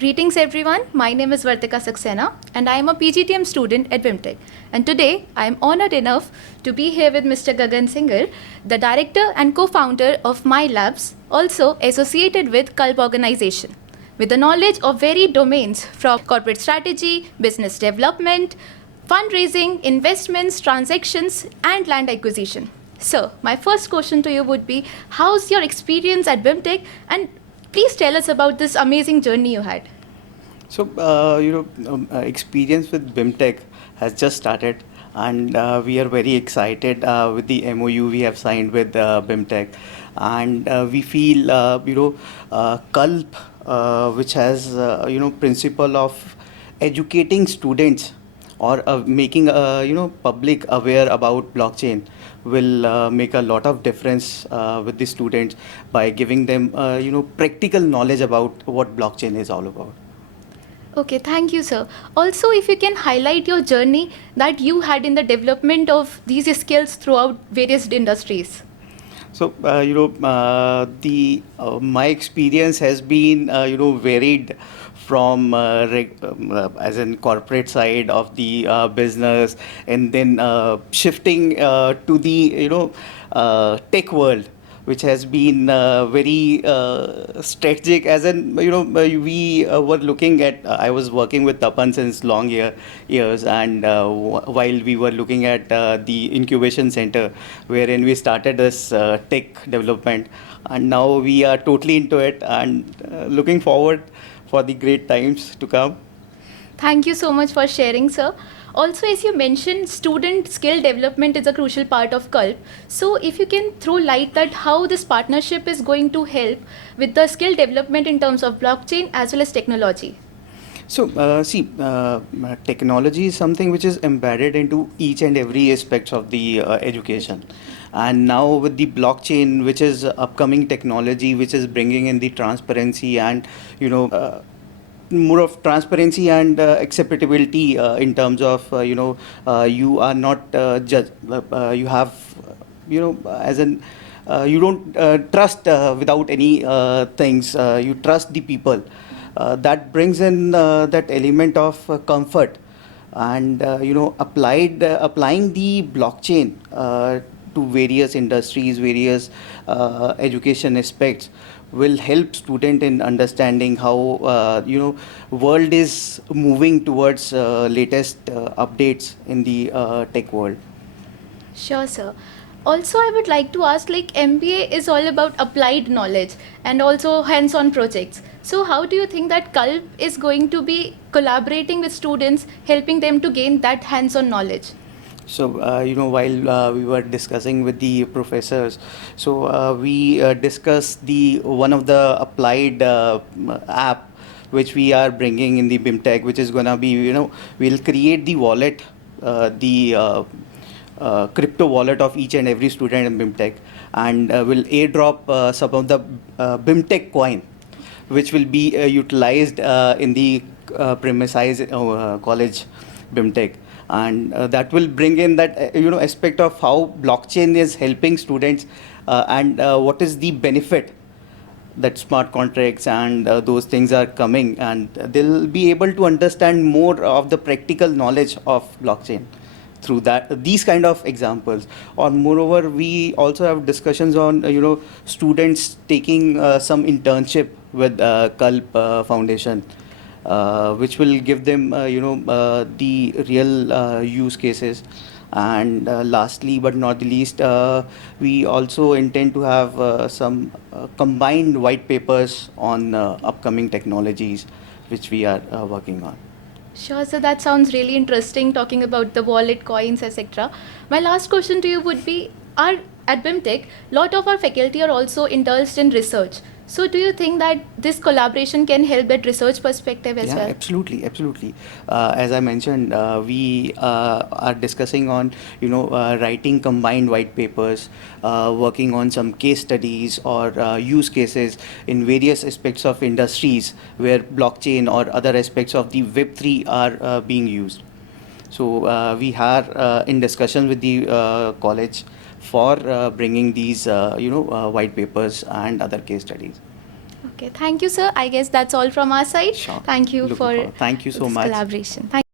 Greetings everyone, my name is Vartika Saxena and I am a PGTM student at BIMTECH. And today I am honored enough to be here with Mr. Gagan Singhal, the director and co-founder of MAI Labs, also associated with KALP organization, with the knowledge of varied domains from corporate strategy, business development, fundraising, investments, transactions and land acquisition. So my first question to you would be, how's your experience at BIMTECH, and please tell us about this amazing journey you had. So, experience with BIMTECH has just started, and we are very excited with the MOU we have signed with BIMTECH. And we feel, KALP, which has, principle of educating students or making, public aware about blockchain will make a lot of difference with the students by giving them, practical knowledge about what blockchain is all about. Okay, thank you, sir. Also, if you can highlight your journey that you had in the development of these skills throughout various industries. So, my experience has been, varied from as in corporate side of the business, and then shifting to the tech world, which has been very strategic. As in, we were looking at. I was working with Tapan since years, and while we were looking at the incubation center, wherein we started this tech development, and now we are totally into it and looking forward for the great times to come. Thank you so much for sharing, sir. Also, as you mentioned, student skill development is a crucial part of KALP. So, if you can throw light that how this partnership is going to help with the skill development in terms of blockchain as well as technology. So, technology is something which is embedded into each and every aspect of the education. And now with the blockchain, which is upcoming technology, which is bringing in the transparency and, more of transparency and acceptability in terms of, you are not you have, as in, you don't trust without any things, you trust the people. That brings in that element of comfort, and applying the blockchain to various industries, various education aspects will help student in understanding how world is moving towards latest updates in the tech world. Sure, sir. Also, I would like to ask, like MBA is all about applied knowledge and also hands-on projects. So how do you think that KALP is going to be collaborating with students, helping them to gain that hands-on knowledge? So, while we were discussing with the professors, so we discussed the one of the applied app which we are bringing in the BIMTECH, which is gonna be, we'll create the wallet, the crypto wallet of each and every student in BIMTECH, and will airdrop some of the BIMTECH coin, which will be utilized in the premises college BIMTECH. And that will bring in that aspect of how blockchain is helping students, and what is the benefit that smart contracts and those things are coming, and they'll be able to understand more of the practical knowledge of blockchain through these kind of examples. Or moreover, we also have discussions on students taking some internship with KALP Foundation, which will give them the real use cases. And lastly but not the least, we also intend to have some combined white papers on upcoming technologies which we are working on. Sure, so that sounds really interesting, talking about the wallet, coins, etc. My last question to you would be, at BIMTECH, lot of our faculty are also indulged in research. So do you think that this collaboration can help that research perspective as well? Yeah, absolutely, absolutely. As I mentioned, we are discussing on, writing combined white papers, working on some case studies or use cases in various aspects of industries where blockchain or other aspects of the Web3 are being used. So we are in discussion with the college for bringing these, white papers and other case studies. Okay, thank you, sir. I guess that's all from our side. Sure. Thank you Looking for forward. Thank you so this much. collaboration. Thank